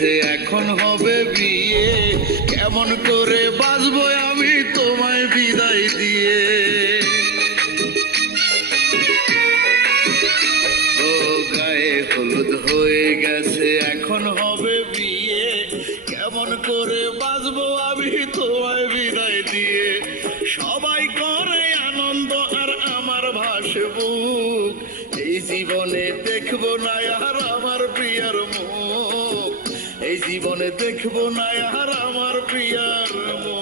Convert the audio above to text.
গেছে এখন হবে বিয়ে, কেমন করে বাঁচবো আমি তোমায় বিদায় দিয়ে। ও গায়ে হলুদ হয়ে গেছে এখন হবে বিয়ে, কেমন করে বাঁচবো আমি তোমায় বিদায় দিয়ে। সবাই করে আনন্দ আর আমার ভাসে বুক, এই জীবনে দেখবো না আর আমার প্রিয়ার মুখ, এই জীবনে দেখবো না আর আমার প্রিয়ার মুখ।